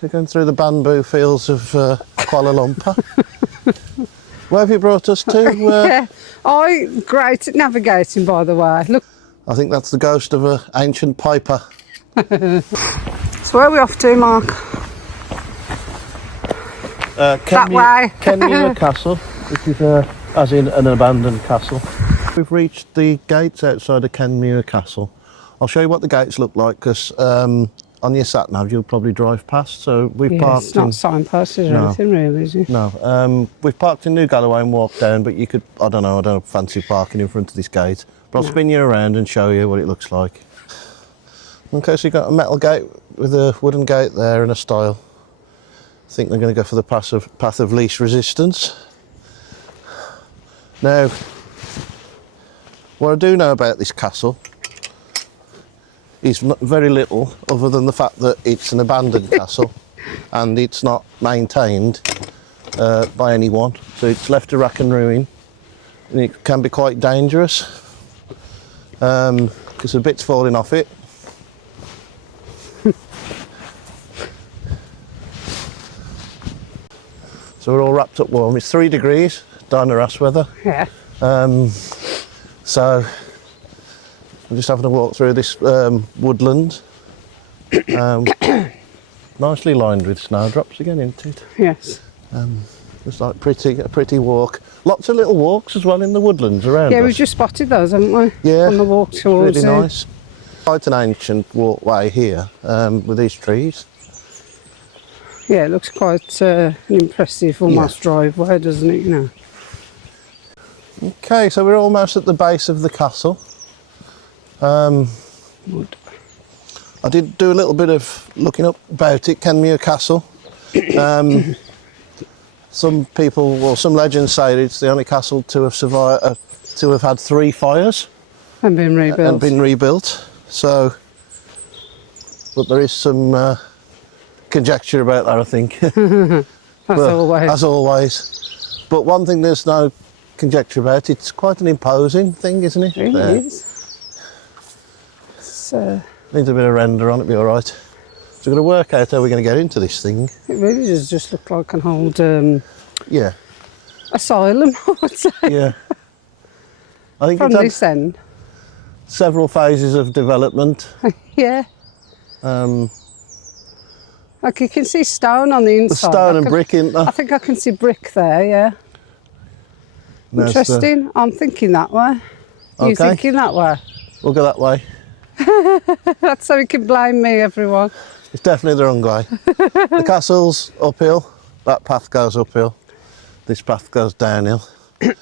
We're going through the bamboo fields of Kuala Lumpur. Where have you brought us to? Yeah. Oh, great at navigating, by the way. Look. I think that's the ghost of an ancient piper. So where are we off to, Mark? That way. KENMURE Castle, which is as in an abandoned castle. We've reached the gates outside of KENMURE Castle. I'll show you what the gates look like, because on your sat nav you'll probably drive past. So we've parked. It's not signposted or anything, really, is it? No. We've parked in New Galloway and walked down, but you could, I don't fancy parking in front of this gate. But I'll spin you around and show you what it looks like. Okay, so you've got a metal gate with a wooden gate there and a stile. I think they're going to go for the path of least resistance. Now, what I do know about this castle is very little, other than the fact that it's an abandoned castle and it's not maintained by anyone. So it's left to rack and ruin, and it can be quite dangerous because the bits falling off it. So we're all wrapped up warm. It's 3 degrees, down the ass weather. Yeah. So I'm just having a walk through this woodland. Nicely lined with snowdrops again, isn't it? Yes. It's like a pretty walk. Lots of little walks as well in the woodlands around Yeah, us. we've just spotted those, haven't we? Yeah. On the walk towards really nice. Quite an ancient walkway here with these trees. Yeah, it looks quite an impressive almost driveway, doesn't it, you know? Okay, so we're almost at the base of the castle. I did do a little bit of looking up about it, KENMURE Castle. Some people, well, some legends say it's the only castle to have survived, to have had 3 fires. And been rebuilt. So, but there is some conjecture about that, I think. As always. But one thing there's no conjecture about, it's quite an imposing thing, isn't it? It really is. Needs a bit of render on it, be all right. So we're going to work out how we're going to get into this thing. It really does just look like an old yeah. asylum, I would say. Yeah. I think From it's this end. several phases of development. Yeah. Like you can see stone on the inside. The stone and brick, isn't there? I think I can see brick there, yeah. Interesting. I'm thinking that way. Okay. You thinking that way? We'll go that way. That's so you can blame me, everyone. It's definitely the wrong way. The castle's uphill. That path goes uphill. This path goes downhill.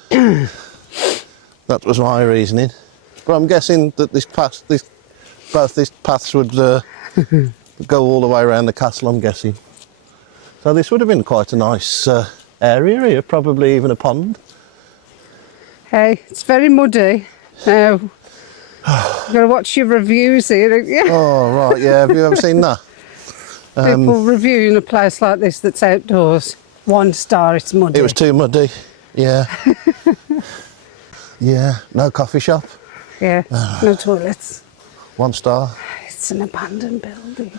That was my reasoning. But I'm guessing that both these paths would go all the way around the castle, I'm guessing. So this would have been quite a nice area here, probably even a pond. Hey, it's very muddy. Now, you've got to watch your reviews here, don't you? Oh, right, yeah. Have you ever seen that? People reviewing a place like this that's outdoors. 1 star, it's muddy. It was too muddy, yeah. Yeah, no coffee shop. Yeah, no toilets. 1 star. It's an abandoned building.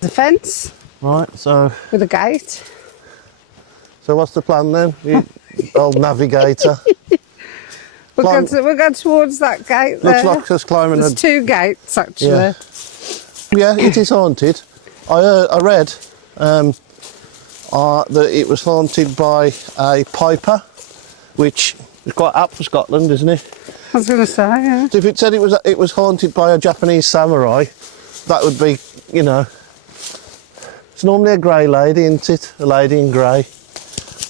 The fence. Right, so with a gate. So what's the plan then? You old navigator. We'll go towards that gate there. Looks like us climbing. There's 2 gates actually. Yeah, it is haunted. I read that it was haunted by a piper, which is quite apt for Scotland, isn't it? I was going to say, yeah. So if it said it was haunted by a Japanese samurai, that would be, you know, it's normally a grey lady, isn't it? A lady in grey,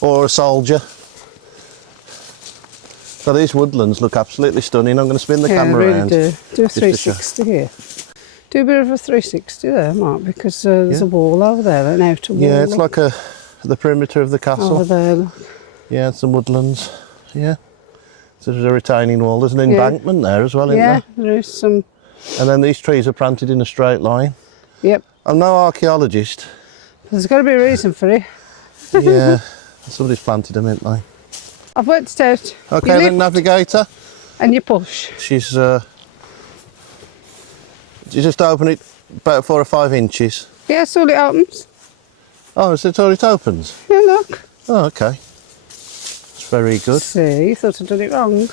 or a soldier. So these woodlands look absolutely stunning. I'm going to spin the camera around. Yeah, really do. Do a 360 here. Do a bit of a 360 there, Mark, because there's a wall over there, an outer wall. Yeah, it's like the perimeter of the castle. Over there, look. Yeah, some woodlands. Yeah. So there's a retaining wall. There's an embankment there as well, isn't there? Yeah, there is some. And then these trees are planted in a straight line. Yep. I'm no archaeologist. There's got to be a reason for it. Yeah, somebody's planted them, haven't they? I've worked it out. Okay, then, navigator. And you push. You just open it about 4 or 5 inches. Yes, all it opens. Oh, is it all it opens? Yeah, look. Oh, okay. It's very good. See, you thought I'd done it wrong.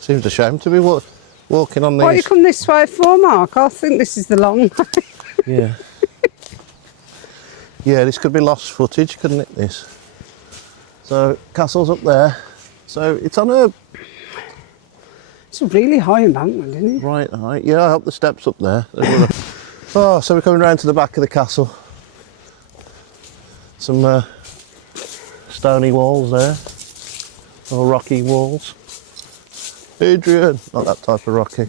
Seems a shame to be walking on What you these. come this way for, Mark? I think this is the long way. Yeah. Yeah, this could be lost footage, couldn't it, this? So, castle's up there. So, it's on a It's a really high embankment, isn't it? right height. Yeah, I hope the steps up there. Oh, so we're coming round to the back of the castle. Some stony walls there. Or rocky walls. Adrian! Not that type of rocky.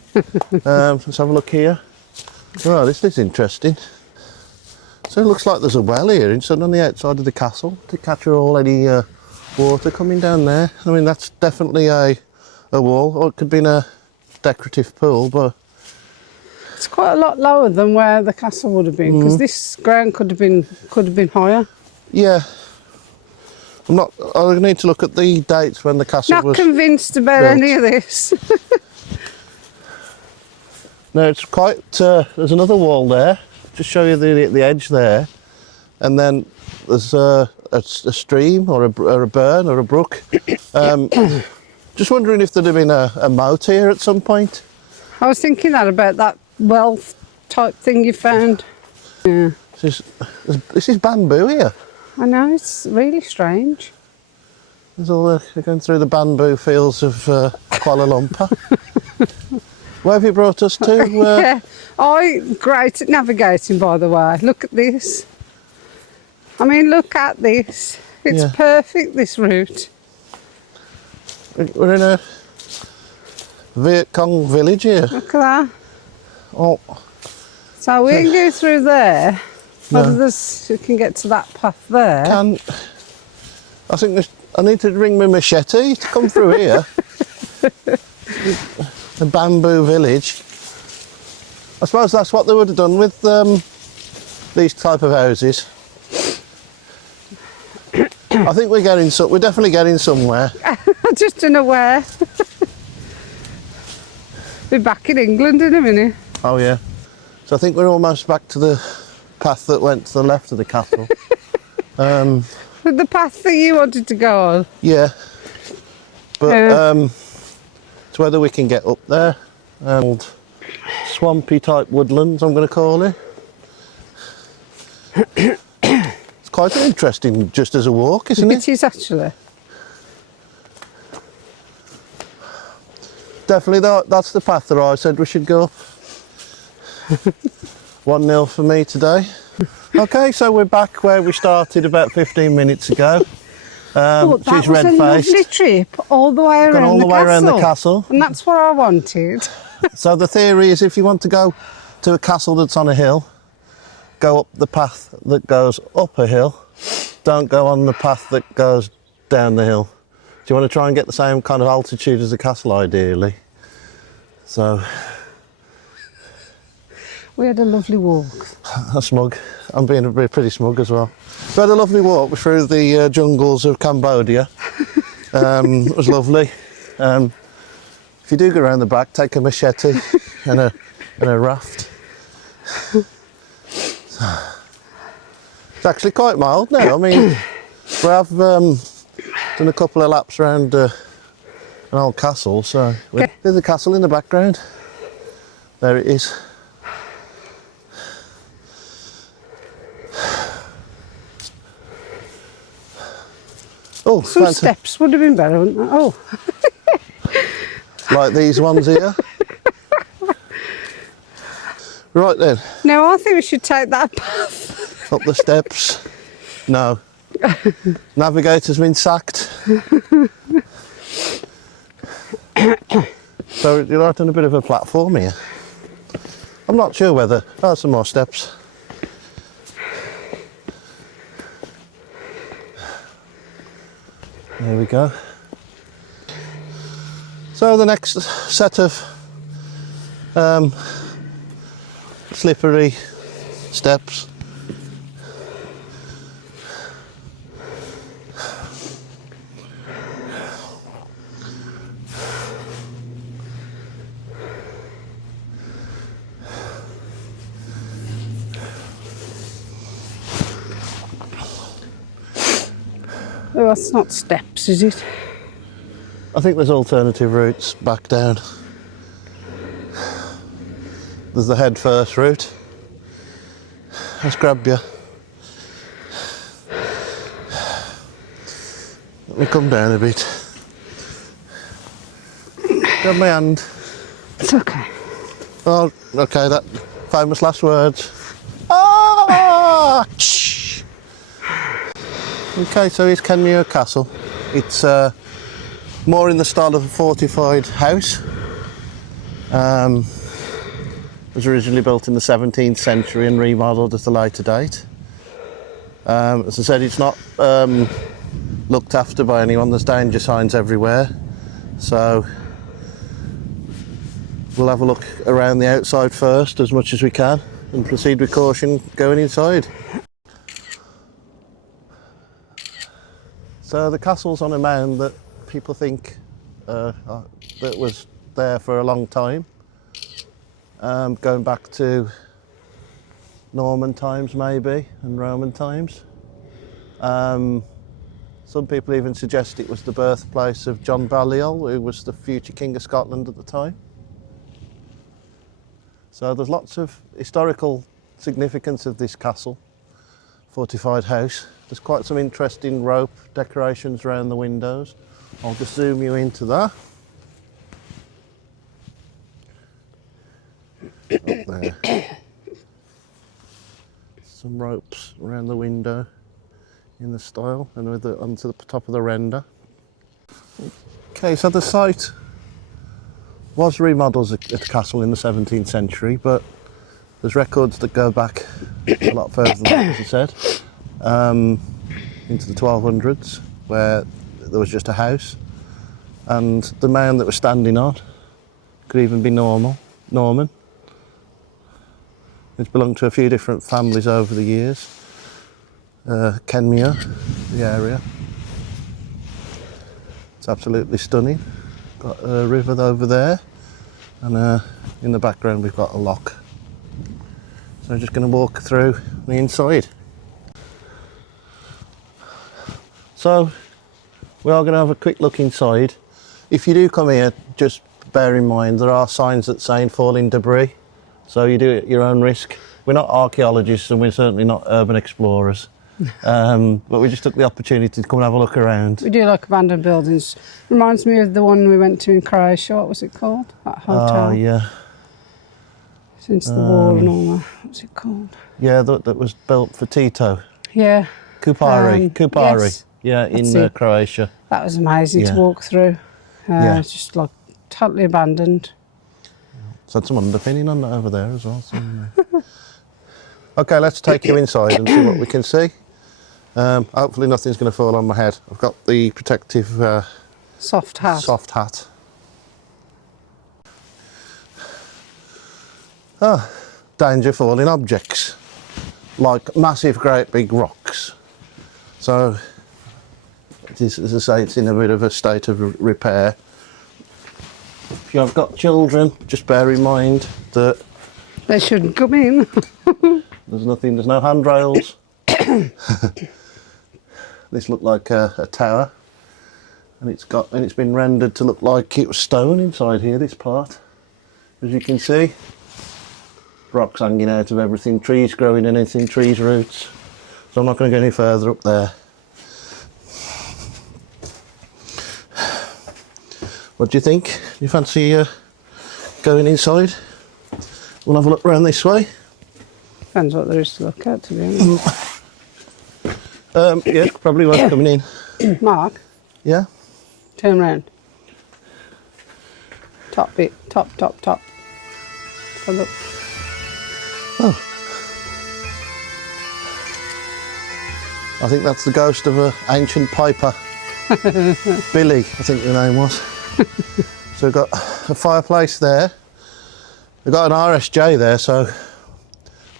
Let's have a look here. Oh, this is interesting. So it looks like there's a well here instead on the outside of the castle to catch all any water coming down there. I mean, that's definitely a wall, or it could be a decorative pool, but It's quite a lot lower than where the castle would have been, because this ground could have been higher. yeah. I need to look at the dates when the castle Not was convinced about built. any of this. No, it's quite. There's another wall there. Just show you the edge there, and then there's a stream or a burn or a brook. Just wondering if there'd have been a moat here at some point. I was thinking that about that well type thing you found. Yeah. This is bamboo here. I know, it's really strange. There's all they're going through the bamboo fields of Kuala Lumpur. Where have you brought us to? Yeah, I'm great at navigating, by the way. Look at this. I mean, look at this. It's Yeah. perfect, this route. We're in a Viet Cong village here. Look at that. Oh, So we can go through there. No. Whether we can get to that path there. I think I need to bring my machete to come through here. The bamboo village. I suppose that's what they would have done with these type of houses. I think we're definitely getting somewhere. I just don't know where. We're back in England in a minute. Oh yeah. So I think we're almost back to the path that went to the left of the castle. With the path that you wanted to go on. Yeah. But it's whether we can get up there. Old swampy type woodlands, I'm going to call it. It's quite interesting just as a walk, isn't It it? is actually. Definitely that's the path that I said we should go up. 1-0 for me today. Okay, so we're back where we started about 15 minutes ago. That She's was a red-faced. lovely trip all the way around Gone all the way around the castle. And that's what I wanted. So the theory is if you want to go to a castle that's on a hill, go up the path that goes up a hill. Don't go on the path that goes down the hill. Do you want to try and get the same kind of altitude as the castle, ideally? So, We had a lovely walk. that's smug. I'm being pretty smug as well. We had a lovely walk through the jungles of Cambodia. It was lovely. If you do go around the back, take a machete and a raft. It's actually quite mild now. I mean, we have done a couple of laps around an old castle, so there's the castle in the background. There it is. Oh, Some fancy. steps would have been better, wouldn't they? Oh, Like these ones here. Right then, no, I think we should take that path. up the steps. No. Navigator's been sacked. So you're right on a bit of a platform here. I'm not sure whether. Oh, some more steps. There we go. So the next set of slippery steps. Oh, that's not steps, is it? I think there's alternative routes back down. There's the head first route. Let's grab you. Let me come down a bit. Grab my hand. It's okay. Oh, okay, that famous last words. Ah! Okay, so here's KENMURE Castle. It's more in the style of a fortified house. It was originally built in the 17th century and remodelled at a later date. As I said, it's not looked after by anyone. There's danger signs everywhere. So we'll have a look around the outside first as much as we can and proceed with caution going inside. So the castle's on a mound that people think that was there for a long time, going back to Norman times maybe and Roman times. Some people even suggest it was the birthplace of John Balliol, who was the future King of Scotland at the time. So there's lots of historical significance of this castle, fortified house. There's quite some interesting rope decorations around the windows. I'll just zoom you into that. Up there. Some ropes around the window in the style and with the, onto the top of the render. Okay, so the site was remodelled at the castle in the 17th century, but there's records that go back a lot further than that, as I said, into the 1200s, where there was just a house, and the mound that we're standing on could even be Norman. It's belonged to a few different families over the years. KENMURE, the area. It's absolutely stunning. Got a river over there, and in the background we've got a lock. So I'm just going to walk through the inside. So we are going to have a quick look inside. If you do come here, just bear in mind there are signs that say falling debris, so you do it at your own risk. We're not archaeologists and we're certainly not urban explorers. But we just took the opportunity to come and have a look around. We do like abandoned buildings. Reminds me of the one we went to in Croatia. What was it called? That hotel. Oh, yeah. Since the war and all that. What's it called? Yeah, that was built for Tito. Yeah. Kupari. Yes. Yeah, in Croatia. That was amazing to walk through. It's just like totally abandoned. So had some underpinning on that over there as well. So, okay, let's take you inside and see what we can see. Hopefully nothing's going to fall on my head. I've got the protective soft hat. Oh, danger falling objects, like massive great big rocks. So, as I say, it's in a bit of a state of repair. If you've got children, just bear in mind that they shouldn't come in. there's no handrails. This looked like a tower, and it's been rendered to look like it was stone inside here, this part. As you can see, rocks hanging out of everything, trees growing in anything, trees roots. So I'm not going to go any further up there. What do you think? You fancy going inside? We'll have a look around this way. Depends what there is to look at, to be honest. Yeah, probably worth coming in. Mark? Yeah? Turn round. Top bit. Top. Have a look. Oh. I think that's the ghost of an ancient piper. Billy, I think the name was. So we've got a fireplace there. We've got an RSJ there, so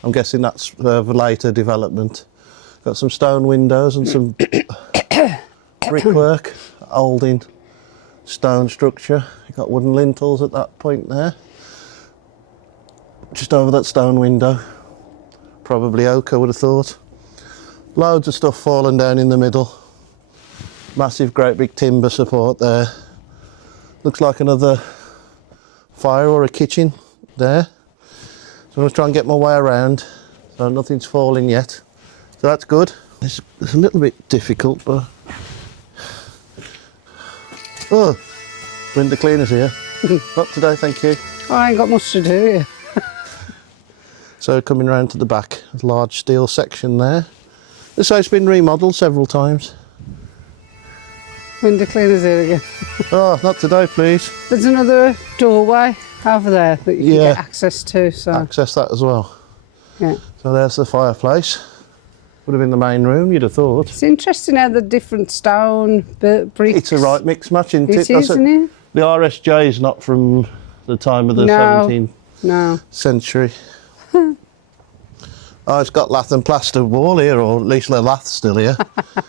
I'm guessing that's for later development. Got some stone windows and some brickwork, old stone structure. You've got wooden lintels at that point there. Just over that stone window. Probably oak, I would have thought. Loads of stuff falling down in the middle. Massive, great big timber support there. Looks like another fire or a kitchen there. So I'm going to try and get my way around. So nothing's falling yet. So that's good. It's a little bit difficult, but... Oh, window cleaner's here. Not today, thank you. I ain't got much to do here. So coming round to the back, a large steel section there. This house has been remodelled several times. Window cleaner's here again. Oh, not today, please. There's another doorway over there that you can get access to. So access that as well. yeah. So there's the fireplace. Would have been the main room, you'd have thought. It's interesting how the different stone bricks. It's a right mix match, isn't It it? is, isn't it? The RSJ is not from the time of the 17th century. Oh, it's got lath and plaster wall here, or at least the lath's still here.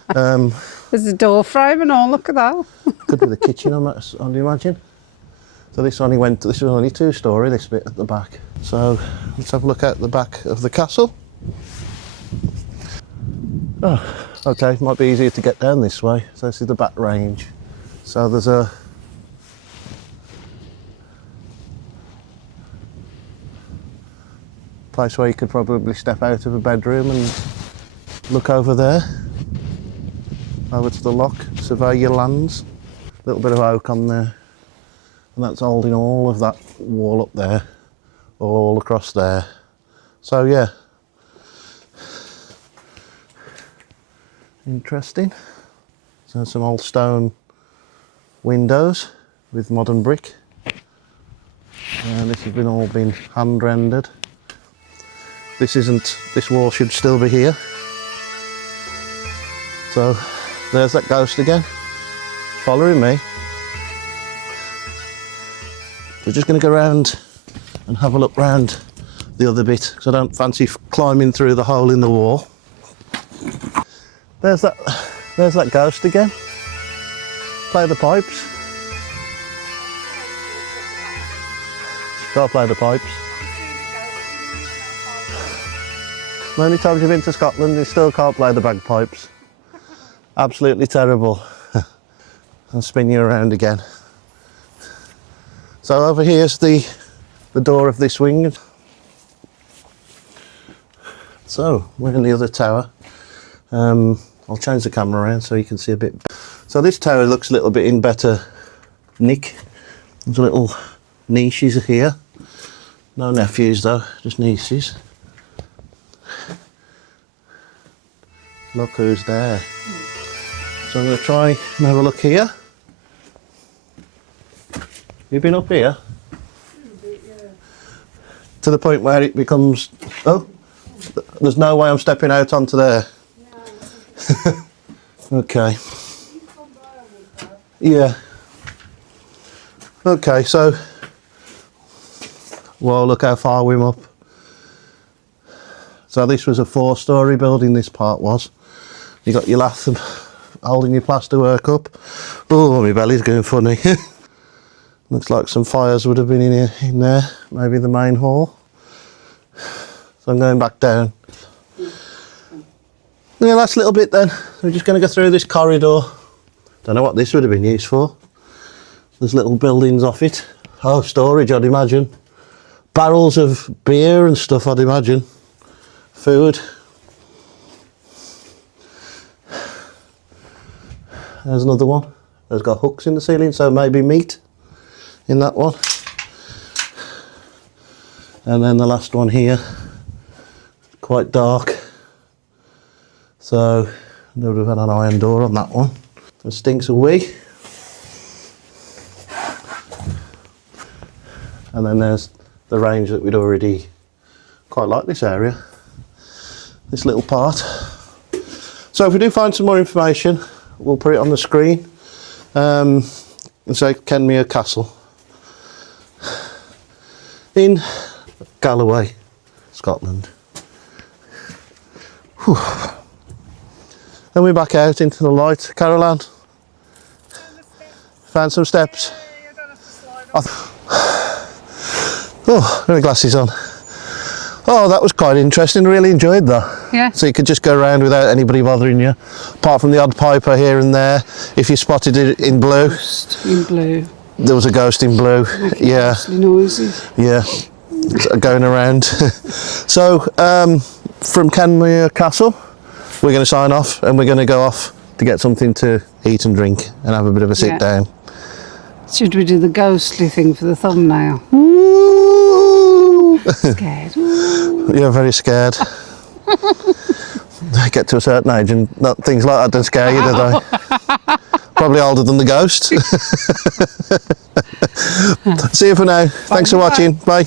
There's a door frame and all, look at that. Could be the kitchen, I'd imagine. So this was only 2-storey, this bit at the back. So let's have a look at the back of the castle. Oh, okay, might be easier to get down this way. So this is the back range. So there's a place where you could probably step out of a bedroom and look over there, over to the lock, survey your lands. A little bit of oak on there, and that's holding all of that wall up there, all across there. So yeah, interesting. So some old stone windows with modern brick, and this has been all been hand rendered. This wall should still be here. So there's that ghost again, following me. We're just going to go around and have a look round the other bit, because I don't fancy climbing through the hole in the wall. There's that ghost again. Play the pipes. Gotta play the pipes. Many times you've been to Scotland, you still can't play the bagpipes. Absolutely terrible. And spin you around again. So over here's the door of this wing. So we're in the other tower. I'll change the camera around so you can see a bit. So this tower looks a little bit in better nick. There's a little niches here. No nephews though, just nieces. Look who's there. So I'm going to try and have a look here. You've been up here? To the point where it becomes... Oh, there's no way I'm stepping out onto there. Okay. Yeah. Okay, so... Well, look how far we're up. So this was a 4-storey building, this part was. You got your lath holding your plasterwork up. Oh, my belly's going funny. Looks like some fires would have been in there, maybe the main hall. So I'm going back down. Yeah, last little bit then. We're just going to go through this corridor. Don't know what this would have been used for. There's little buildings off it. Oh, storage, I'd imagine. Barrels of beer and stuff, I'd imagine. Food. There's another one. There's got hooks in the ceiling, so maybe meat in that one. And then the last one here, quite dark. So they would have had an iron door on that one. It stinks a wee. And then there's the range that we'd already quite like this area. This little part. So if we do find some more information, we'll put it on the screen. It's like KENMURE Castle in Galloway, Scotland. Whew. Then we're back out into the light. Caroline, found some steps. Oh, got my glasses on. Oh, that was quite interesting. Really enjoyed that. Yeah. So you could just go around without anybody bothering you, apart from the odd piper here and there. If you spotted it in blue, In blue. there was a ghost in blue. Making Yeah, ghostly noises. yeah, going around. So from Kenmure Castle, we're going to sign off, and we're going to go off to get something to eat and drink and have a bit of a sit Yeah. down. Should we do the ghostly thing for the thumbnail? Woo! Scared. Ooh. You're very scared. I get to a certain age and things like that don't scare you, do they? Probably older than the ghost. See you for now. Thanks for watching. Bye.